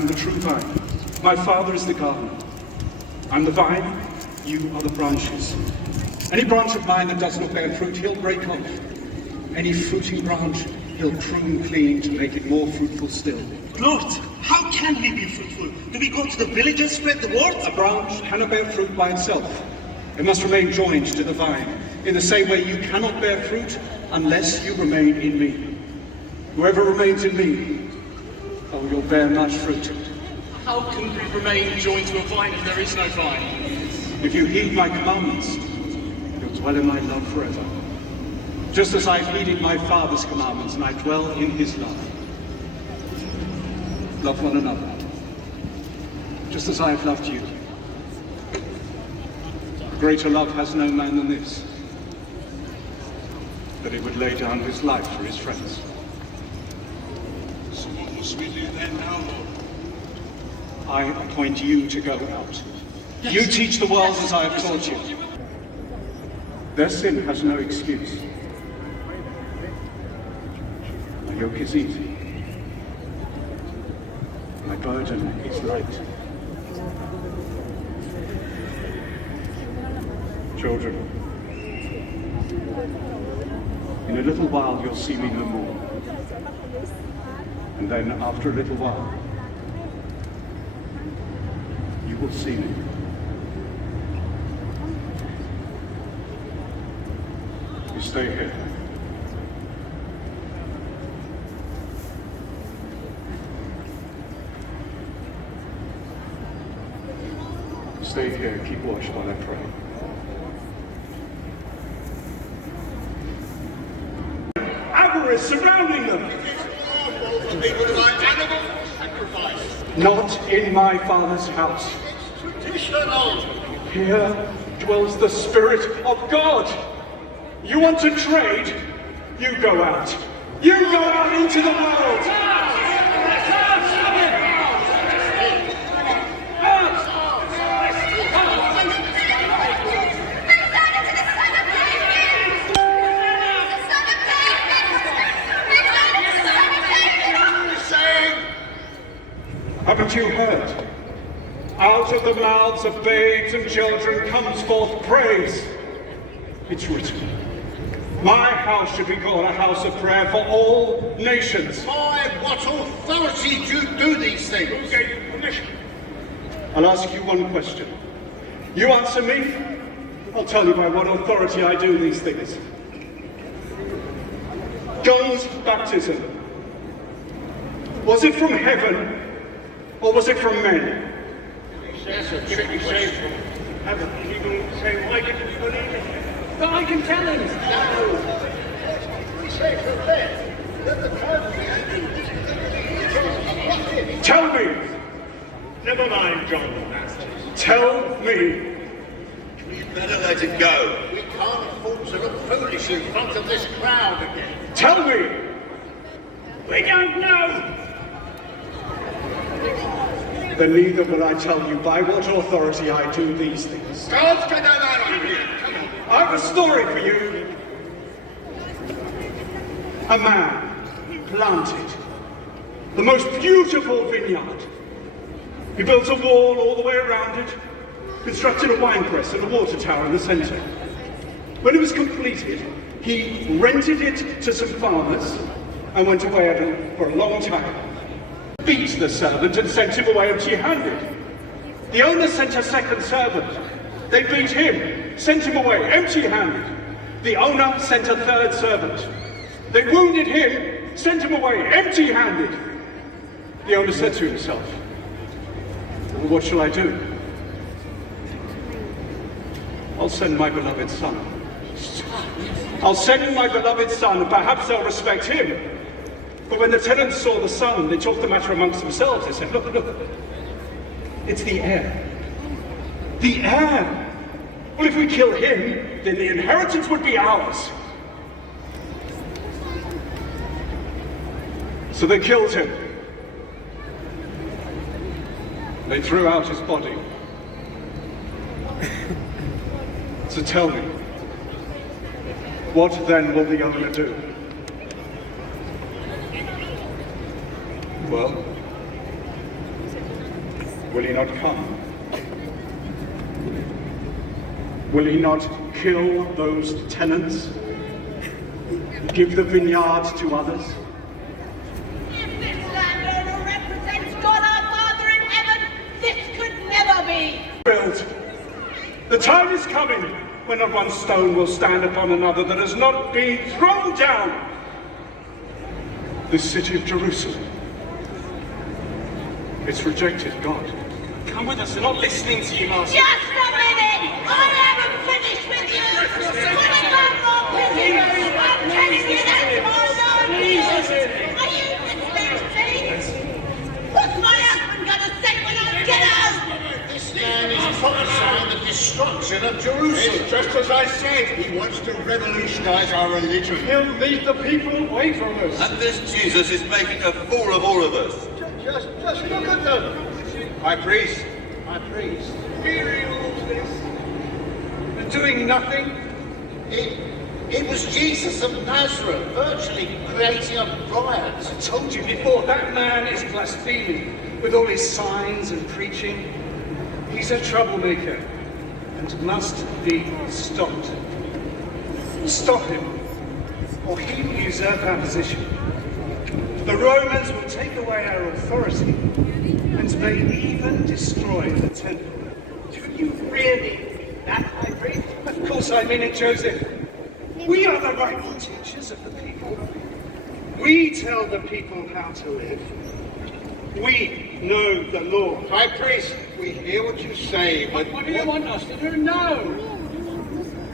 am the true vine. My Father is the gardener. I'm the vine, you are the branches. Any branch of mine that does not bear fruit, he'll break off. Any fruiting branch, he'll prune clean to make it more fruitful still. Lord, how can we be fruitful? Do we go to the village and spread the word? A branch cannot bear fruit by itself. It must remain joined to the vine. In the same way, you cannot bear fruit unless you remain in me. Whoever remains in me, oh, you'll bear much fruit. How can we remain joined to a vine if there is no vine? If you heed my commandments, you'll dwell in my love forever. Just as I've heeded my Father's commandments and I dwell in his love. Love one another, just as I have loved you. Greater love has no man than this, that he would lay down his life for his friends. So what must we do then now, Lord? I appoint you to go out. Yes. You teach the world as I have taught you. Their sin has no excuse. My yoke is easy. My burden is light. Children, in a little while you'll see me no more. And then after a little while, you will see me. You stay here. Stay here, keep watch while I pray. Avarice surrounding them. People to buy animals for sacrifice. Not in my Father's house. Traditional. Here dwells the Spirit of God. You want to trade? You go out. You go out into the world. Haven't you heard? Out of the mouths of babes and children comes forth praise. It's written, my house should be called a house of prayer for all nations. By what authority do you do these things? Who gave you permission? I'll ask you one question. You answer me, I'll tell you by what authority I do these things. John's baptism, was it from heaven? Or was it from men? That's a tricky question. Haven't people say, why didn't you believe it? But I can tell him. No. We say from men that the country. Tell me! Never mind, John the Baptist. Tell me! We better let it go. We can't afford to look foolish in front of this crowd again. Tell me! We don't know. Then neither will I tell you by what authority I do these things. God's get that out of here. Come on. I have a story for you. A man planted the most beautiful vineyard. He built a wall all the way around it, constructed a wine press and a water tower in the center. When it was completed, he rented it to some farmers and went away for a long time. Beat the servant and sent him away empty-handed. The owner sent a second servant. They beat him, sent him away empty-handed. The owner sent a third servant. They wounded him, sent him away empty-handed. The owner said to himself, well, what shall I do? I'll send my beloved son. I'll send my beloved son, and perhaps they'll respect him. But when the tenants saw the son, they talked the matter amongst themselves. They said, look, it's the heir. The heir! Well, if we kill him, then the inheritance would be ours. So they killed him. They threw out his body. So tell me, what then will the owner do? Well, Will he not come? Will he not kill those tenants? Give the vineyard to others? If this landowner represents God our Father in heaven, this could never be. Built. The time is coming when not one stone will stand upon another that has not been thrown down. This city of Jerusalem, it's rejected God. Come with us, we're not listening to you, Master. Just a minute! I haven't finished with you! What about more pity? I'm telling you that's my Lord Jesus! Are you listening to me? What's my husband gonna say when I get home? This man is prophesying the destruction of Jerusalem. It's just as I said. He wants to revolutionize our religion. He'll lead the people away from us. And this Jesus is making a fool of all of us. Just look at them. High priest, Hearing all this. and doing nothing. It was Jesus of Nazareth, virtually creating a riot. I told you before, that man is blaspheming with all his signs and preaching. He's a troublemaker and must be stopped. Stop him, or he will usurp our position. The Romans will take away our authority and may even destroy the temple. Do you really mean that, High Priest? Of course I mean it, Joseph. We are the rightful teachers of the people. We tell the people how to live. We know the law. High priest, we hear what you say, but What do you want us to do now?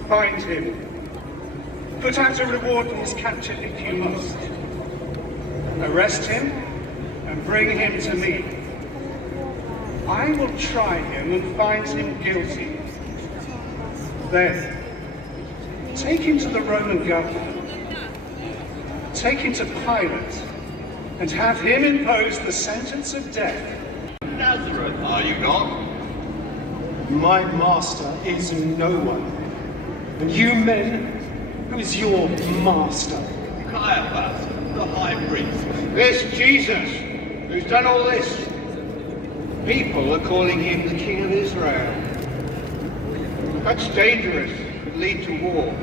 Find him. Put out a reward for his capture if you must. Arrest him and bring him to me. I will try him and find him guilty. Then, take him to the Roman governor. Take him to Pilate and have him impose the sentence of death. Nazareth, are you not? My master is no one. And you men, who is your master? Caiaphas, the high priest. this Jesus, who's done all this, people are calling him the King of Israel. That's dangerous. It could lead to war.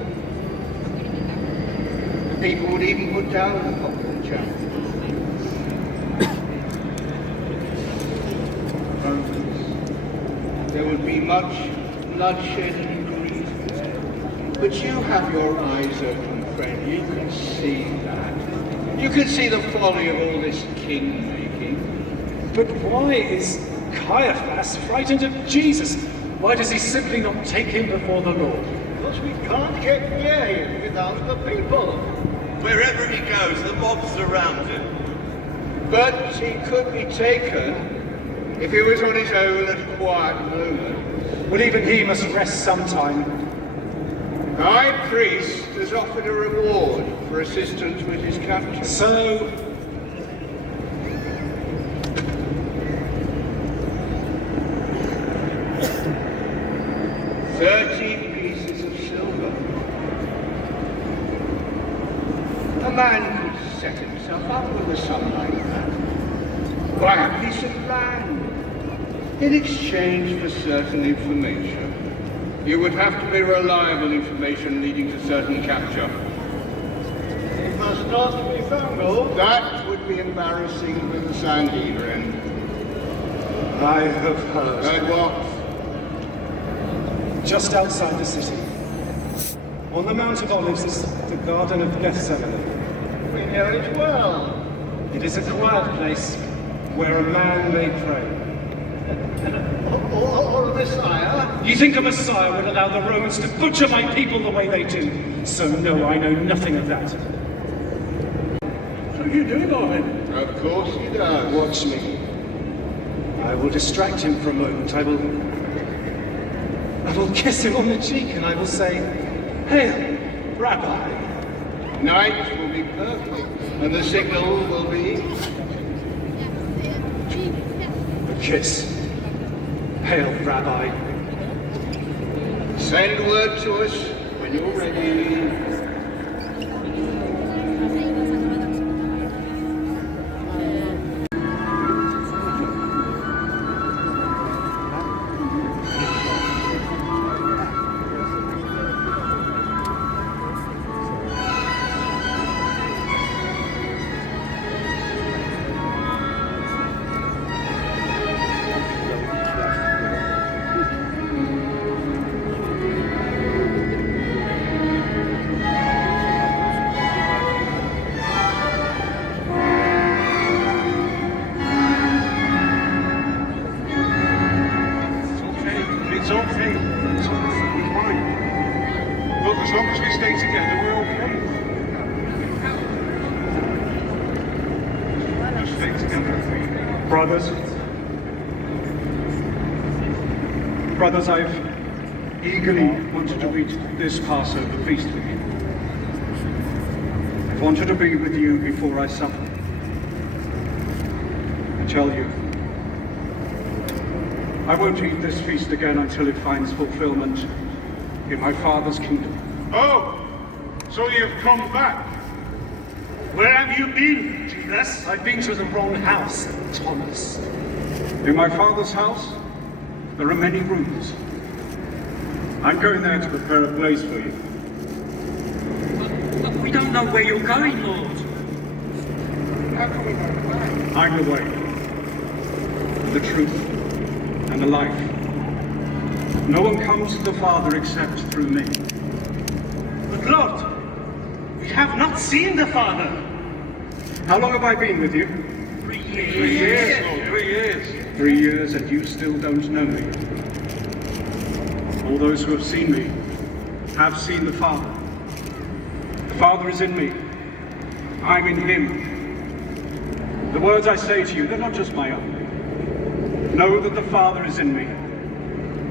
People would even put down the popular chant. There would be much bloodshed and grief. But you have your eyes open, friend. You can see that. You can see the folly of all this king-making. But why is Caiaphas frightened of Jesus? Why does he simply not take him before the Lord? Because we can't get near him without the people. Wherever he goes, the mob surround him. But he could be taken if he was on his own at a quiet moment. Well, even he must rest sometime. The high priest has offered a reward for assistance with his capture. So, 30 pieces of silver. A man could set himself up with a sum like that. Buy a piece of land in exchange for certain information. You would have to be reliable information leading to certain capture. It must not be bungled. That would be embarrassing for the Sanhedrin. I have heard. Heard what? just outside the city, on the Mount of Olives is the Garden of Gethsemane. We know it well. It is a quiet place where a man may pray. Or a Messiah? You think a Messiah would allow the Romans to butcher my people the way they do? So no, I know nothing of that. What are you doing, Owen? Of course he does. Watch me. I will distract him for a moment. I will kiss him on the cheek and I will say, "Hail, Rabbi." Night will be perfect, and the signal will be... A kiss. Hail, Rabbi. Send word to us when you're ready. It's okay. It's fine. Look, as long as we stay together, we're okay. Just stay together. Brothers, I've eagerly wanted to eat this Passover feast with you. I've wanted to be with you before I suffer. I tell you, I won't eat this feast again until it finds fulfillment in my Father's kingdom. Oh, so you've come back. Where have you been, Jesus? I've been to the wrong house, Thomas. In my Father's house, there are many rooms. I'm going there to prepare a place for you. But we don't know where you're going, Lord. How can we go back? I'm the way, the truth, and the life. No one comes to the Father except through me. But Lord, we have not seen the Father. How long have I been with you? 3 years. 3 years, Lord, 3 years. 3 years, and you still don't know me. All those who have seen me have seen the Father. The Father is in me. I'm in him. The words I say to you, they're not just my own. Know that the Father is in me.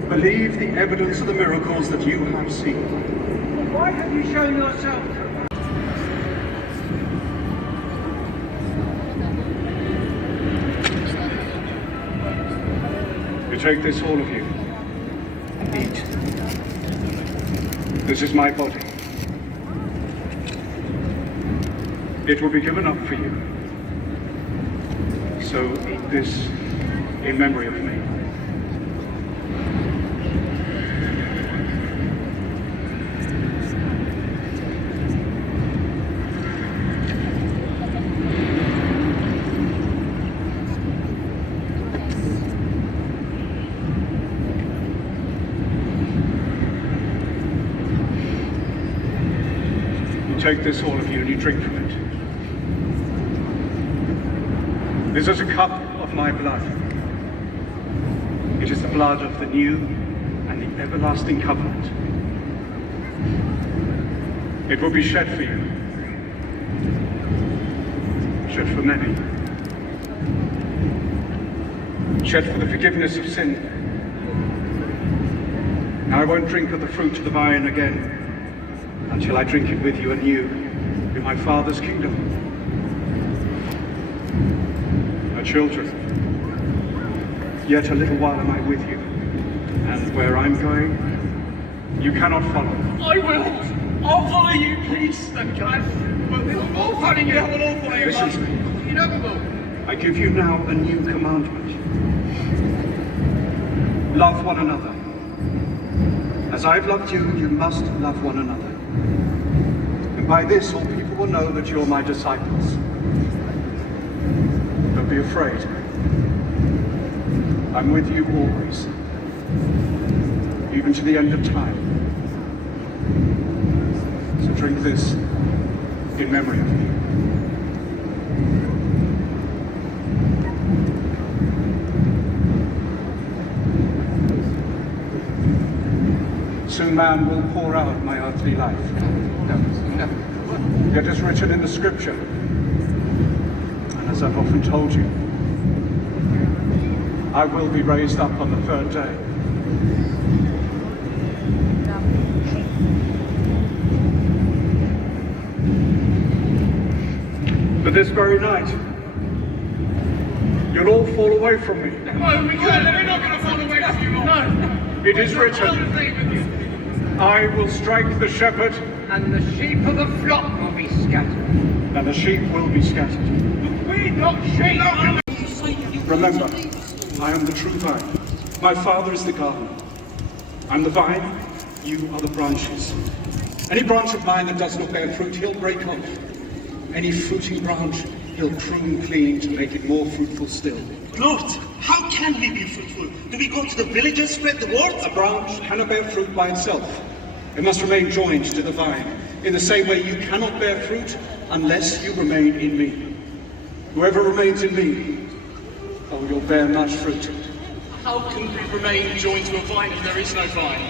Believe the evidence of the miracles that you have seen. Why have you shown yourself? You take this, all of you. Eat. This is my body. It will be given up for you. So eat this in memory of me. Take this, all of you, and you drink from it. This is a cup of my blood. It is the blood of the new and the everlasting covenant. It will be shed for you. Shed for many. Shed for the forgiveness of sin. Now I won't drink of the fruit of the vine again until I drink it with you anew in my Father's kingdom. My children, yet a little while am I with you, and where I'm going, you cannot follow. I will. I'll follow you, please. Guys, we'll all follow you. We'll all follow you. Listen to me. You know we will. I give you now a new commandment. Love one another. As I've loved you, you must love one another. And by this, all people will know that you're my disciples. Don't be afraid. I'm with you always, even to the end of time. So drink this in memory of me. Soon man will pour out my earthly life. It is written in the scripture, and as I've often told you, I will be raised up on the third day. But this very night, you'll all fall away from me. No, we can't. We're not going to fall away from you, Lord. No. It is written, I will strike the shepherd, And the sheep of the flock will be scattered. and the sheep will be scattered. We not sheep. Remember, I am the true vine. My Father is the gardener. I'm the vine, you are the branches. Any branch of mine that does not bear fruit, he'll break off. Any fruiting branch, he'll prune clean to make it more fruitful still. Lord, how can we be fruitful? Do we go to the village and spread the word? A branch cannot bear fruit by itself. It must remain joined to the vine. In the same way, you cannot bear fruit unless you remain in me. Whoever remains in me, oh, you'll bear much fruit. How can we remain joined to a vine if there is no vine?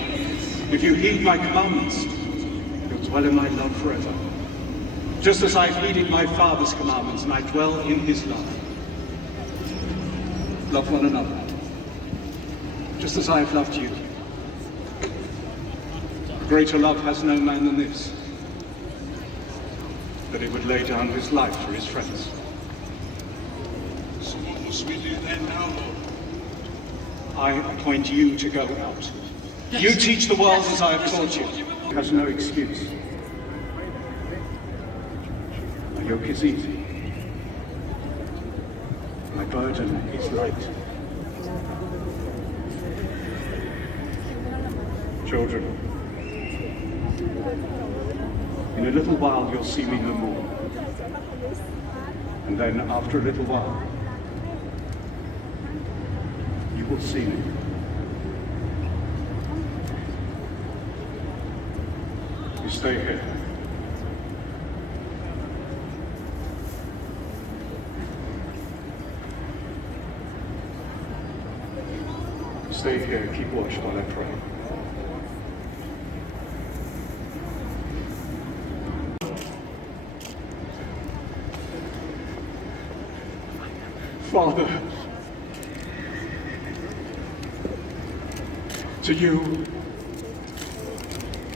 If you heed my commandments, you'll dwell in my love forever. Just as I've heeded my Father's commandments and I dwell in his love. Love one another, just as I have loved you. Greater love has no man than this, that he would lay down his life for his friends. So what must we do then now, Lord? I appoint you to go out. You teach the world as I have taught you. He has no excuse. My yoke is easy. My burden is light. Children, in a little while you'll see me no more. And then after a little while, you will see me. You stay here. Stay here, keep watch while I pray. Father, to you,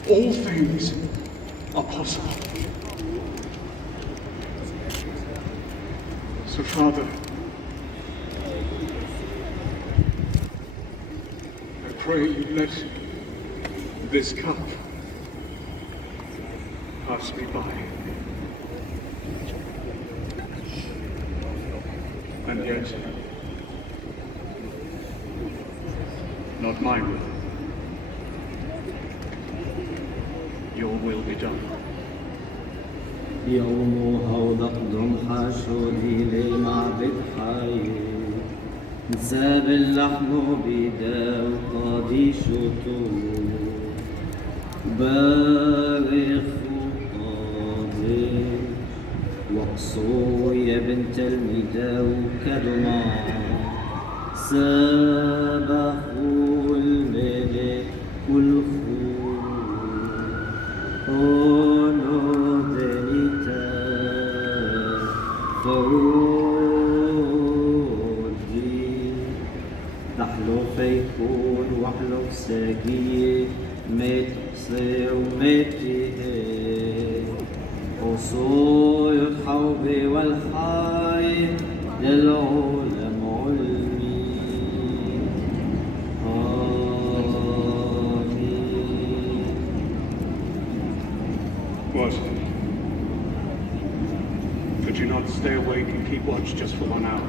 all things are possible. So, Father, I pray you let this cup pass me by. And yet, not my will. Your will be done. يوم هودق دم حاشودي لمعبد حي نساب اللحم بيدا وقاضي شطو بارخ وقاضي وقصو يا بنت الميدا وكدما سبحوا الملك والخور أولو دنيتا فرودي تحلو فيكون وحلو ساقي ميت صير وميتي وصول الحوب والحي للعلم علمي آمين. What? Could you not stay awake and keep watch just for 1 hour?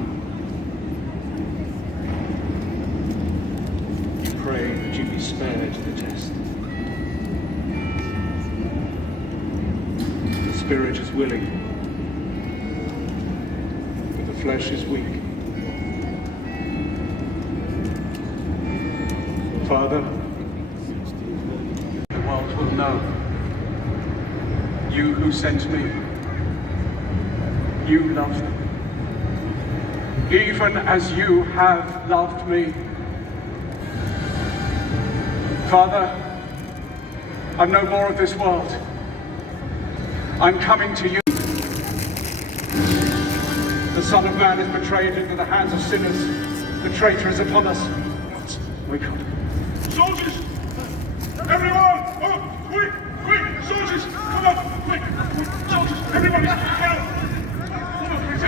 You pray that you be spared the test. The spirit is willing, but the flesh is weak. Father, the world will know. You who sent me, you love them, even as you have loved me. Father, I'm no more of this world. I'm coming to you. The Son of Man is betrayed into the hands of sinners. The traitor is upon us. Wake up. Soldiers! Everyone! Oh, quick! Quick! Soldiers! Come on! Quick! Soldiers! Everybody! Get out!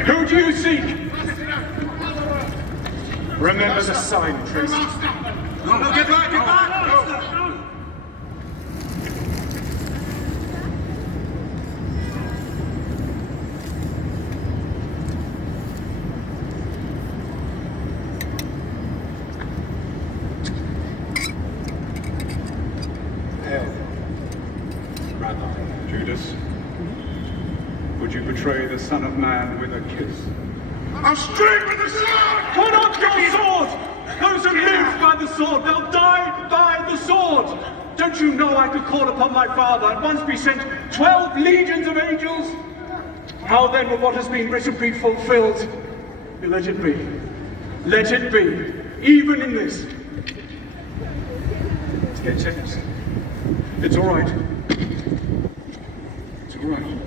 Who do you seek? Remember the sign, Tracy. No, get back! Get back! No. Judas, would you betray the Son of Man with a kiss? I'm straight with the sword! Put up your sword! Those who live by the sword, they'll die by the sword! Don't you know I could call upon my Father and once be sent 12 legions of angels? How then will what has been written be fulfilled? Let it be. Let it be. even in this. Let's get checked. It's all right. It's all right.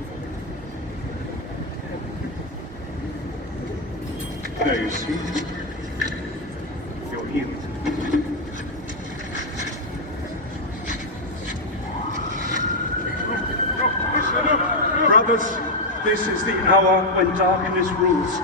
There, you see? You're healed. Brothers, this is the hour when darkness rules.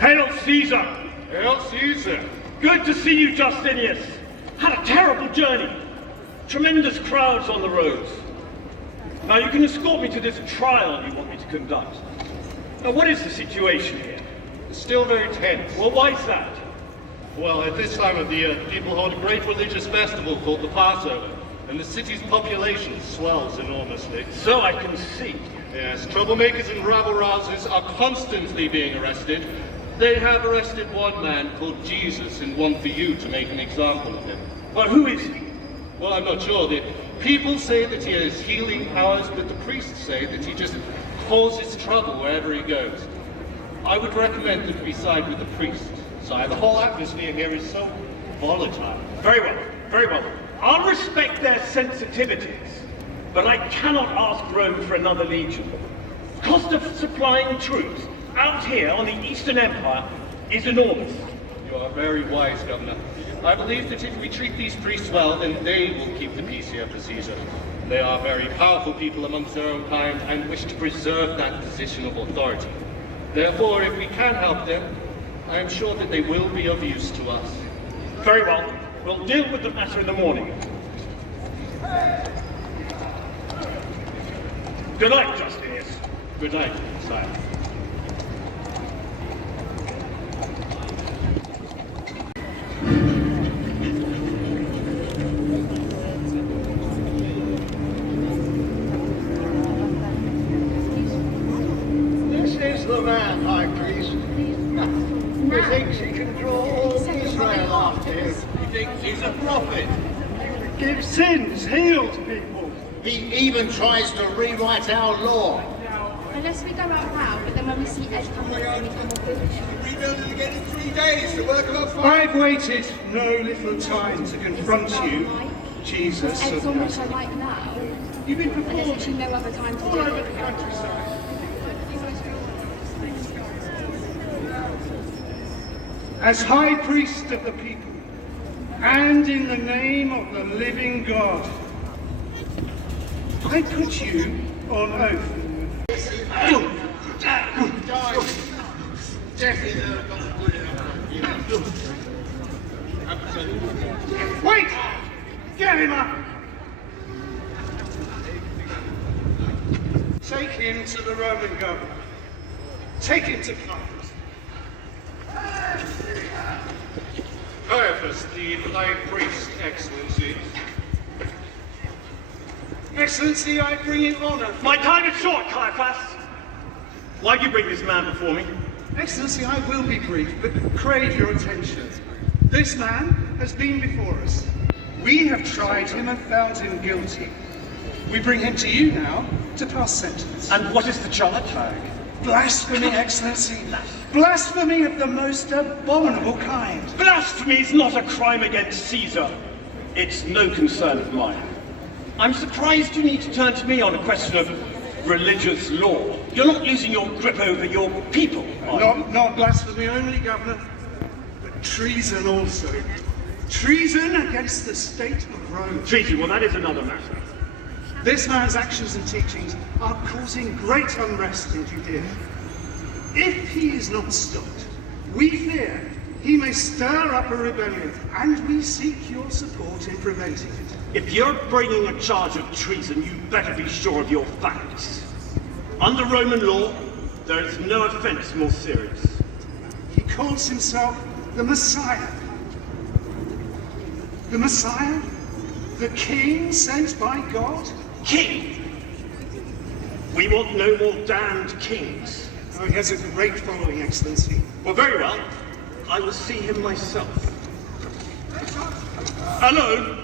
Hail Caesar! Hail Caesar! Good to see you, Justinius. Had a terrible journey. Tremendous crowds on the roads. Now you can escort me to this trial you want me to conduct. Now what is the situation here? It's still very tense. Well, why is that? Well, at this time of the year, people hold a great religious festival called the Passover, and the city's population swells enormously. So I can see. Yes, troublemakers and rabble-rousers are constantly being arrested. They have arrested one man called Jesus and want for you to make an example of him. Well, who is he? Well, I'm not sure. The people say that he has healing powers, but the priests say that he just causes trouble wherever he goes. I would recommend that we side with the priest, sire. The whole atmosphere here is so volatile. Very well, very well. I'll respect their sensitivities, but I cannot ask Rome for another legion. Cost of supplying troops out here on the Eastern Empire is enormous. You are very wise, Governor. I believe that if we treat these priests well, then they will keep the peace here for Caesar. They are very powerful people amongst their own kind and wish to preserve that position of authority. Therefore, if we can help them, I am sure that they will be of use to us. Very well. We'll deal with the matter in the morning. Good night, Justinius. Good night, sire. This is the man, High Priest. He thinks he can draw all Israel after him. He thinks he's a prophet. Forgive sins, healed people. He even tries to rewrite our law. Unless we go out now, but then when we see Ed come up, we become more foolish. Rebuild it again in 3 days to work on fire. I've waited no little time to confront you, Jesus. Ed's almost like now. You've been And there's performing actually no other time to all do over it. the countryside. As High Priest of the people, and in the name of the living God, I put you on oath. Wait! Get him up! Take him to the Roman governor. Take him to Caiaphas. Caiaphas, the High Priest, Excellency. Excellency, I bring you honor. My time is short, Caiaphas. Why do you bring this man before me? Excellency, I will be brief, but crave your attention. This man has been before us. We have tried him and found him guilty. We bring him to you now to pass sentence. And what is the charge? Blasphemy, Excellency. Blasphemy of the most abominable kind. Blasphemy is not a crime against Caesar. It's no concern of mine. I'm surprised you need to turn to me on a question of religious law. You're not losing your grip over your people, are you? Not blasphemy only, Governor, but treason also. Treason against the state of Rome. Treason, well, that is another matter. This man's actions and teachings are causing great unrest in Judea. If he is not stopped, we fear he may stir up a rebellion, and we seek your support in preventing it. If you're bringing a charge of treason, you better be sure of your facts. Under Roman law, there is no offense more serious. He calls himself the Messiah. The Messiah? The king sent by God? King! We want no more damned kings. Oh, he has a great following, Excellency. Well, very well. I will see him myself. Hello?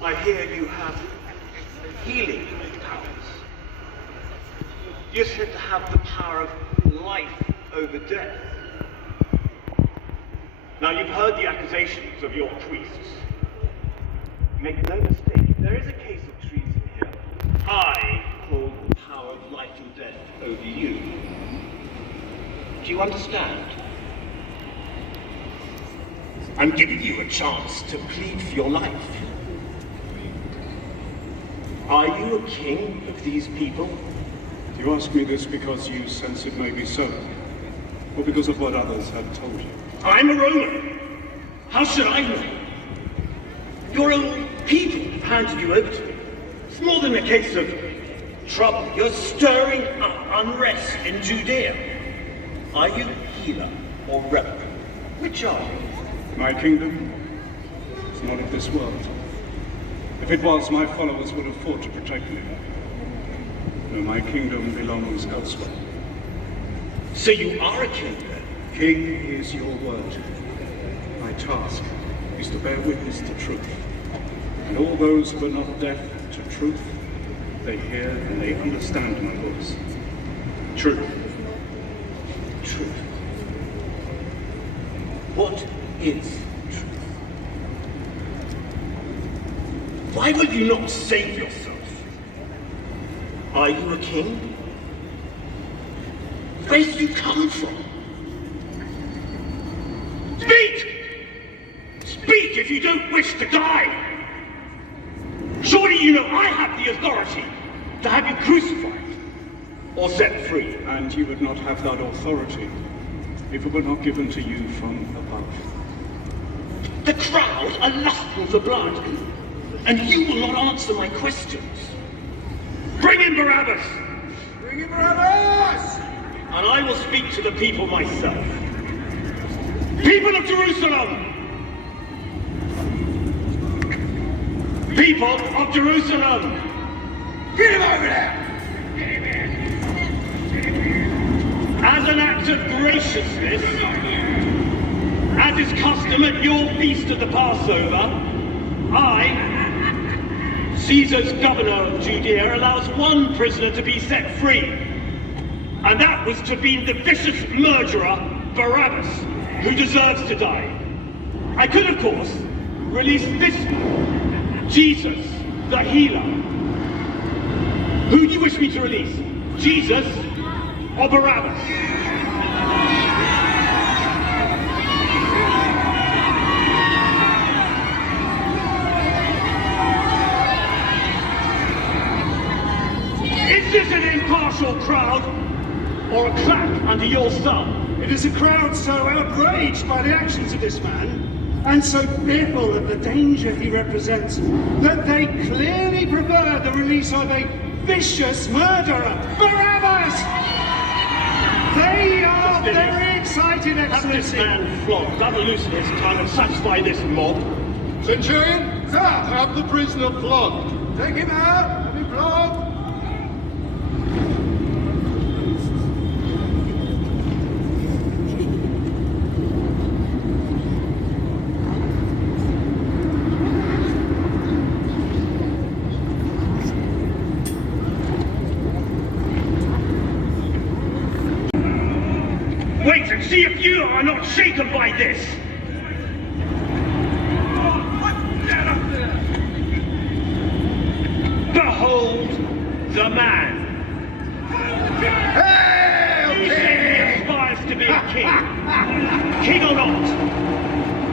I hear you have healing powers. You're said to have the power of life over death. Now, you've heard the accusations of your priests. Make no mistake, there is a case of treason here. I hold the power of life and death over you. Do you understand? I'm giving you a chance to plead for your life. Are you a king of these people? Do you ask me this because you sense it may be so? Or because of what others have told you? I'm a Roman. How should I know? Your own people have handed you over to me. It's more than a case of trouble. You're stirring up unrest in Judea. Are you healer or rebel? Which are you? My kingdom is not of this world. If it was, my followers would have fought to protect me. No, my kingdom belongs elsewhere. So you are a king then? King is your word. My task is to bear witness to truth. And all those who are not deaf to truth, they hear and they understand my voice. Truth. Truth. What is truth? Why will you not save yourself? Are you a king? Where do you come from? Speak! Speak if you don't wish to die! Surely you know I have the authority to have you crucified or set free. And you would not have that authority if it were not given to you from above. The crowd are lusting for blood, and you will not answer my questions. Bring in Barabbas! Bring in Barabbas! And I will speak to the people myself. People of Jerusalem! People of Jerusalem! Get him over there! As an act of graciousness, as is custom at your feast of the Passover, I, Caesar's governor of Judea, allows one prisoner to be set free. And that was to be the vicious murderer, Barabbas, who deserves to die. I could, of course, release this man, Jesus, the healer. Who do you wish me to release? Jesus or Barabbas? Is this an impartial crowd or a clap under your thumb? It is a crowd so outraged by the actions of this man, and so fearful of the danger he represents, that they clearly prefer the release of a vicious murderer, Barabbas! They are very excited, Have this Excellency. man flogged, unloosen his tongue and satisfy this mob. Centurion, sir, have the prisoner flogged. Take him out! Let me flog! Wait and see if you are not shaken by this. Behold the man. Who said he aspires to be a king? King or not,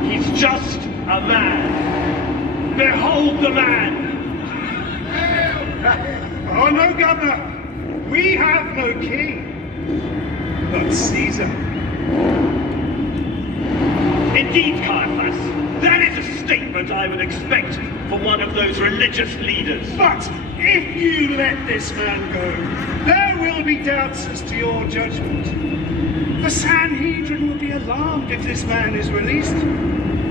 he's just a man. Behold the man. Oh no, Governor! We have no king, but Caesar. Indeed, Caiaphas, that is a statement I would expect for one of those religious leaders. But if you let this man go, there will be doubts as to your judgment. The Sanhedrin will be alarmed if this man is released,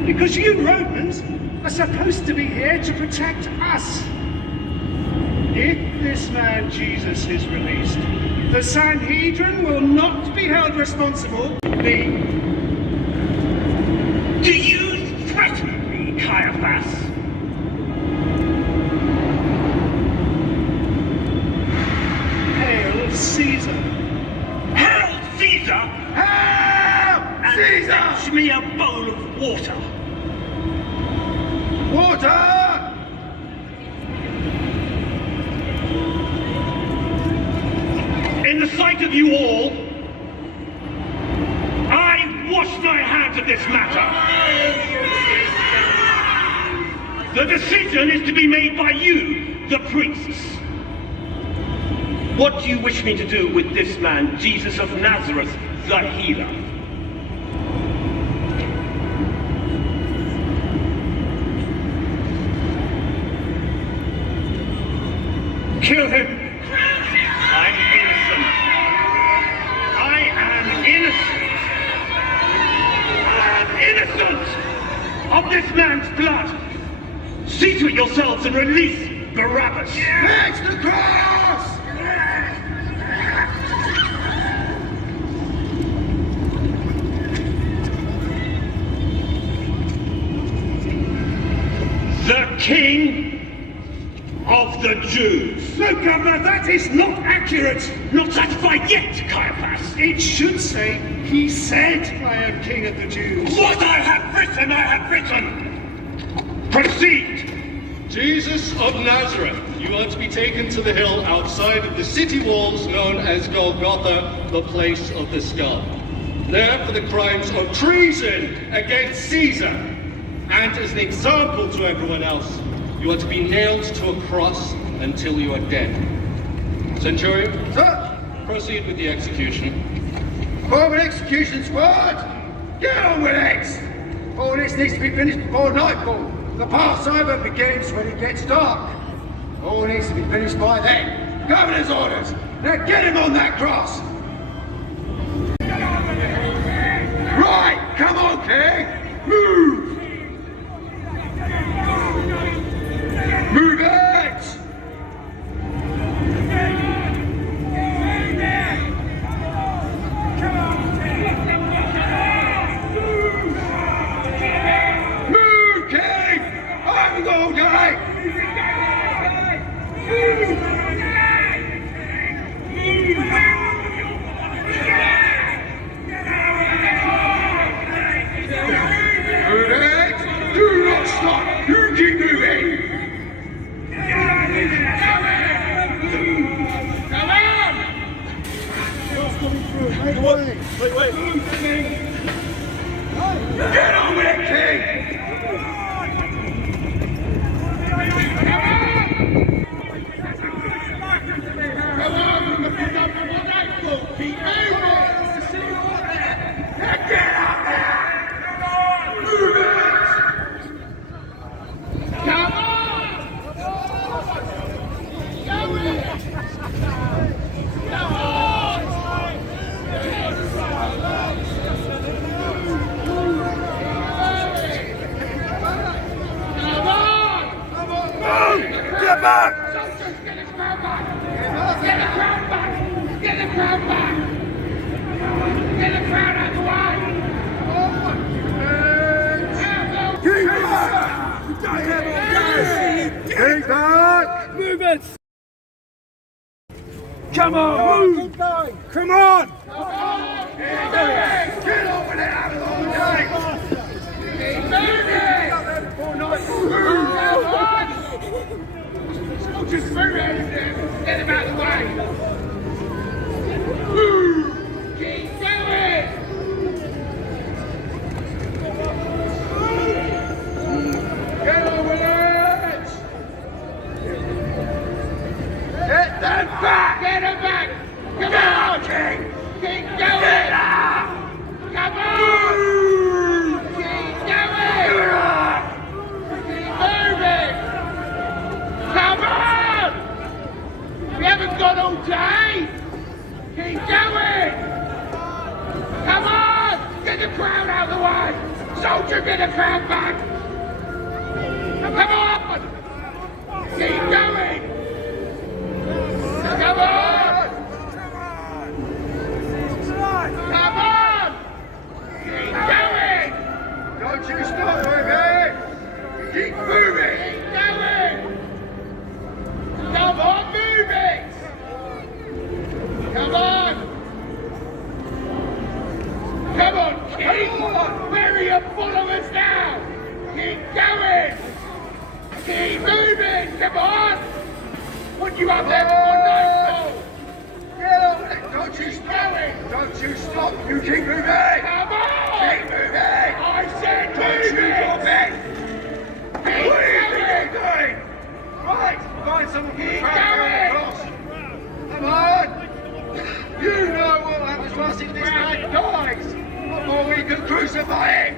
because you Romans are supposed to be here to protect us. If this man Jesus is released, the Sanhedrin will not be held responsible. Me. Do you threaten me, Caiaphas? Hail Caesar! Hail Caesar! Hail And fetch me a bowl of water. Water! In the sight of you all, I wash my hands of this matter. The decision is to be made by you, the priests. What do you wish me to do with this man, Jesus of Nazareth, the healer? Kill him! I'm innocent. I am innocent of this man's blood. See to it yourselves and release Barabbas. Fix the cross! The King of the Jews. No, Governor, that is not accurate. Not satisfied yet, Caiaphas. It should say, he said, I am King of the Jews. What I have written. Proceed. Jesus of Nazareth, you are to be taken to the hill outside of the city walls known as Golgotha, the place of the skull. There for the crimes of treason against Caesar. And as an example to everyone else, you are to be nailed to a cross until you are dead. Centurion, Sir! proceed with the execution. Forward execution squad! Get on with it! All this needs to be finished before nightfall. The Passover begins when it gets dark. All needs to be finished by then. Governor's orders! Now get him on that cross! Right! Come on, King! Move! Move it! Move, King! I'm the old guy! Move it! Do not stop! You keep moving! Wait. Get on with it, King! Come on, keep moving! Get out there! Move it! Come on! Go with it! Come on! Get back! Get the crowd back! Get the crowd back! Get the crowd back! Get the crowd out of the way! Keep back! Keep back! Move it! Come on! Move! Keep going! Come on! Get on with it out of the way! Keep moving! Just move it! Get him out of the way! Move! Keep going! Get on with it! Get them back! Get them back! Come on, King! Keep going! Get up! Come on! Keep going! Keep moving! the crowd back! Come on! Keep going! Come on! Come on! Keep going! Don't you stop moving! Keep moving! Keep going! Come on, move it! Come on! Come on, keep on! Where are your followers now? Keep going! Keep moving! Come on! What do you have left for nightfall? Get on it! Don't you stop it! Don't you stop! You keep moving! Come on! Keep moving! I said move it! Keep what are you doing? Right! Find someone for the crowd across! Come on! You know what happens to us if this man dies! Before we can crucify him!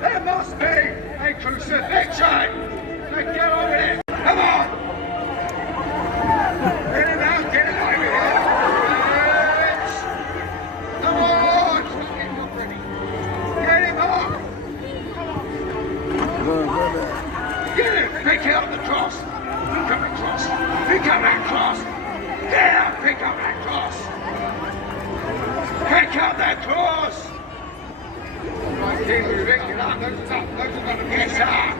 There must be a crucifixion! So get on with it! Come on! Get him out! Get him out with it! Come on! Get him up! Get him! Pick up the cross! Pick up the cross! Pick up that cross! Get up! Pick up that cross! Pick up that cross! Right, keep moving. Get up. Those are up. Those are up. Get up!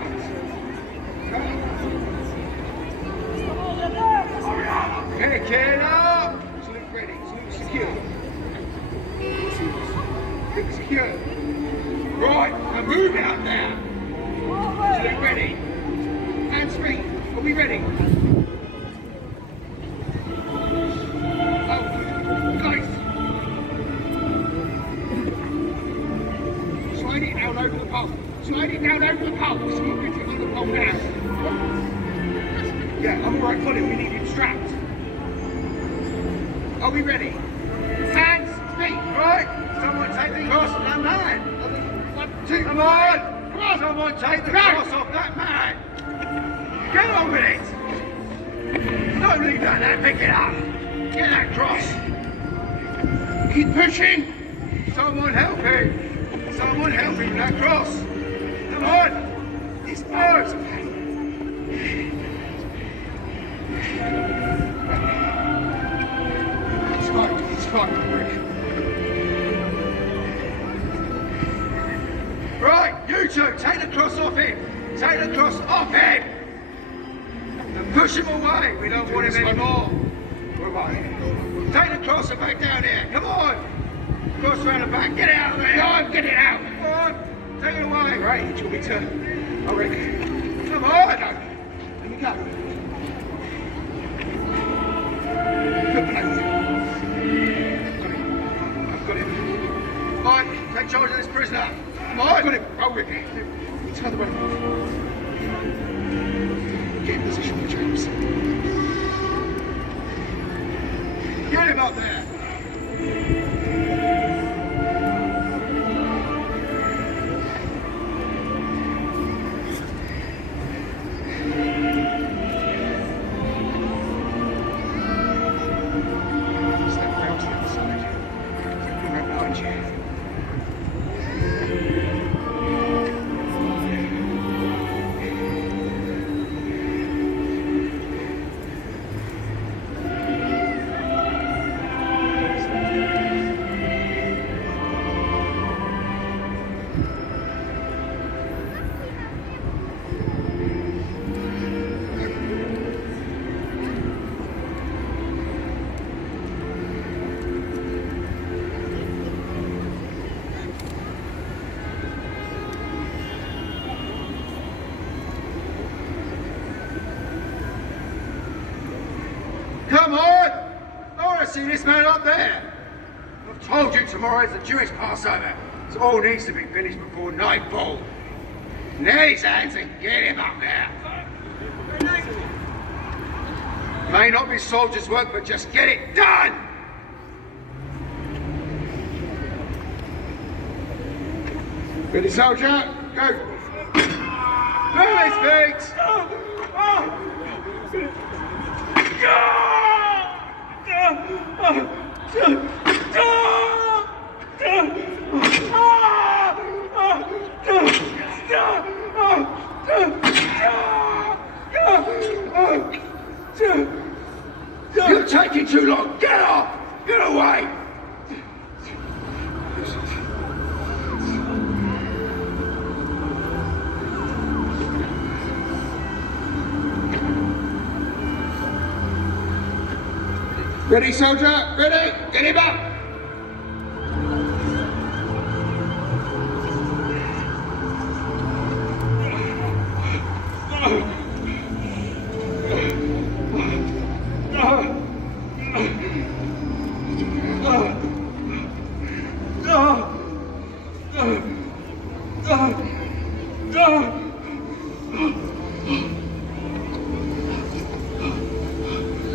Pick it up! Salute ready. Salute secure. Salute secure. Right, now move out there. Salute ready. Hands free. Are we ready? Oh, guys. Slide it down over the pole. Slide it down over the pole. So you get it on the pole now. Yeah, I'm alright, got him. We need him strapped. Are we ready? Hands, feet, right? Someone take the cross off that man. 1, 2, come on! Come on! Someone take the cross off that man. Get on with it! Don't leave that there, pick it up! Get that cross! Keep pushing! Someone help him! Someone help him with that cross! Come on! It's ours! It's fine, Rick. Right, you two, take the cross off him! Take the cross off him! And push him away. We don't want him anymore. Right. Take the cross and back down here. Come on. Cross around the back. Get it out of there. Come on, get it out. Come on. Take it away. Right, do you want me to? I reckon. Come on. Let me go. Good play. I've got him. Come on, take charge of this prisoner. Come on. I've got him. Oh, Rick. Turn the way. Get in position for James. Get him up there! Step round to the other side. Keep right behind you. Come on! I want to see this man up there. I've told you tomorrow is the Jewish Passover. So all needs to be finished before nightfall. Lay his hands and get him up there. May not be soldier's work, but just get it done! Ready, soldier? Go! Move his feet! Ready, soldier? Ready? Get him up!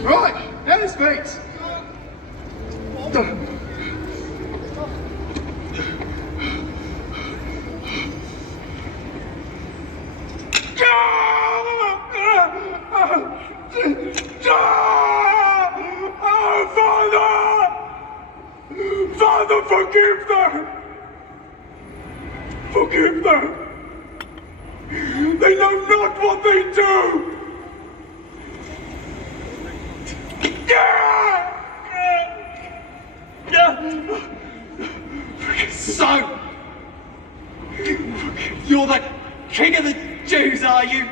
Right, at his feet. Father, forgive them! Forgive them! They know not what they do! So, you're the king of the Jews, are you?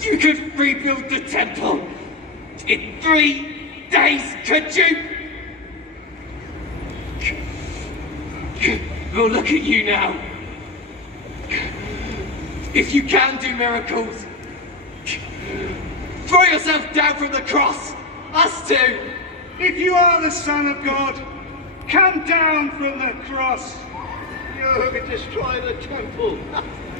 You could rebuild the temple in 3 days, could you? Well, look at you now. If you can do miracles, throw yourself down from the cross. Us too. If you are the Son of God, come down from the cross. You could destroy the temple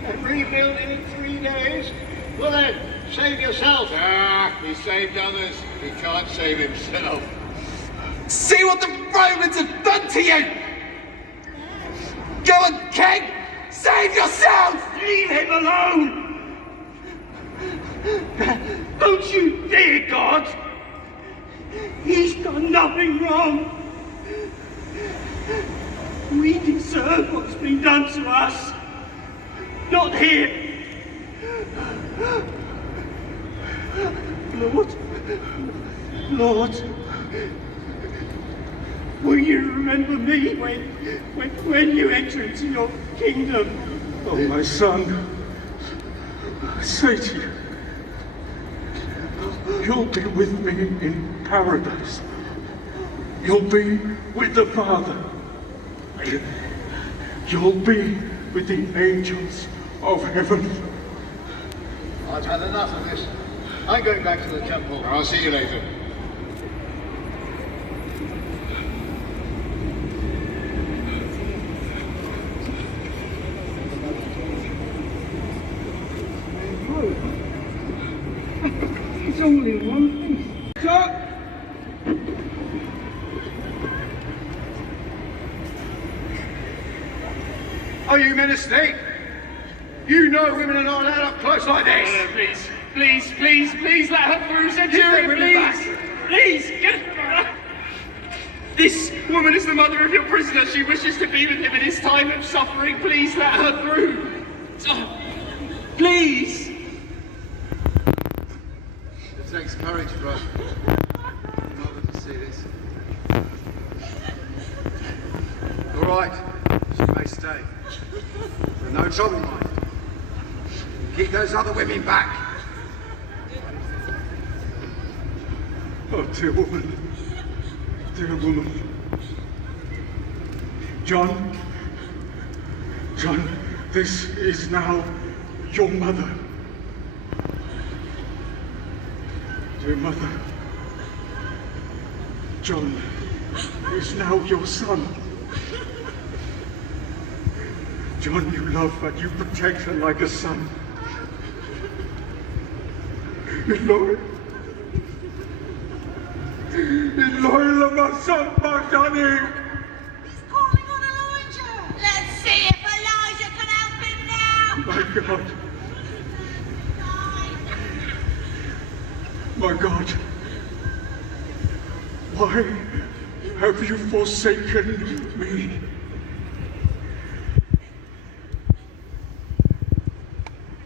and rebuild it in 3 days? Well then, save yourself. Ah, he saved others. He can't save himself. See what the Romans have done to you! Go on, king! Save yourself! Leave him alone! Don't you dare, God! He's done nothing wrong. We deserve what's been done to us, not him. Lord, will you remember me when you enter into your kingdom? Oh, my son, I say to you, you'll be with me in paradise. You'll be with the Father. You'll be with the angels of heaven. I've had enough of this. I'm going back to the temple. I'll see you later. It's only one thing. Stop! Are you men asleep? You know women are not allowed up close like this. Please, let her through, Centurion, please, get This woman is the mother of your prisoner. She wishes to be with him in his time of suffering. Please let her through. Please. It takes courage for us mother to see this. All right, she may stay. But no trouble, mind. Keep those other women back. Oh, dear woman. Dear woman. John, this is now your mother. Dear mother, John is now your son. John, you love and you protect her like a son. Eloy lama sampa Johnny. He's calling on Elijah. Let's see if Elijah can help him now. My God. My God. Why have you forsaken me?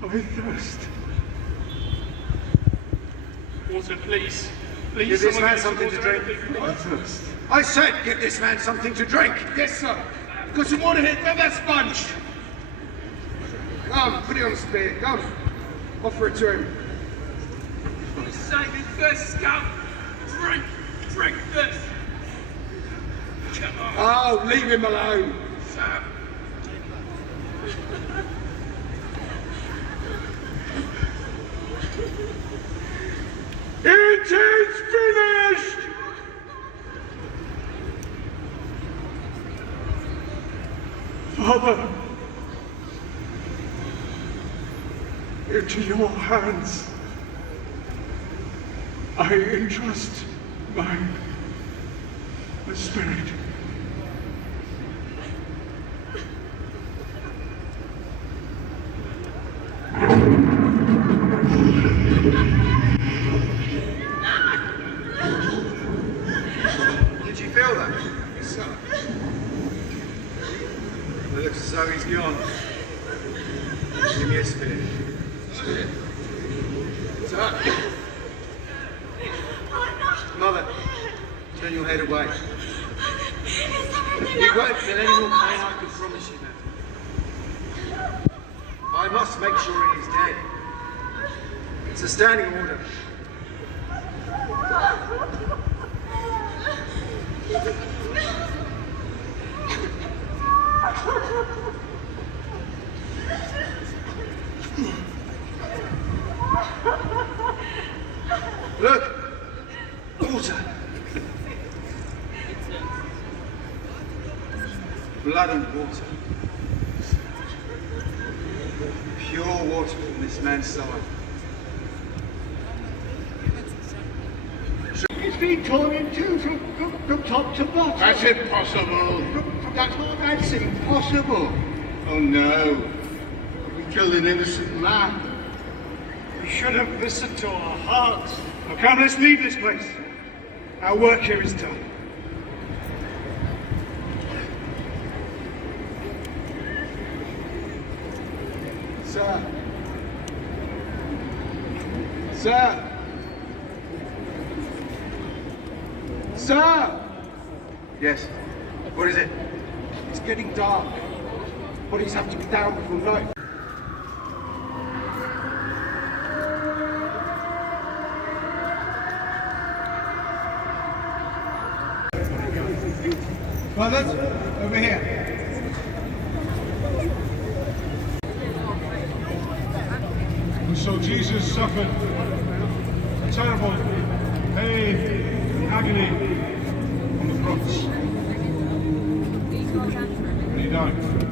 I thirst. Water, please. Give this man something to drink. I thirst. I said, give this man something to drink. Yes, sir. Got some water here. Grab that sponge. Come, put it on the spear. Come. Offer it to him. save his first scum. Drink this. Come on. Oh, leave him alone. Sam. It is finished! Father, into your hands I entrust my spirit. Did you feel that? Yes, sir. It looks as though he's gone. Give me a spirit. Spirit. Sir. Mother, turn your head away. You won't feel any more pain, I can promise you that. I must make sure he is dead. It's a standing order. Look! Water! Blood and water. Pure water from this man's side. It's been torn in two from top to bottom. That's impossible. That's impossible. Oh no. We killed an innocent man. We should have listened to our hearts. Now come, let's leave this place. Our work here is done. Sir. Sir. Sir! Yes. What is it? It's getting dark. Bodies have to be down before night. Brothers, over here. And so Jesus suffered a terrible pain and agony on the cross. And he died.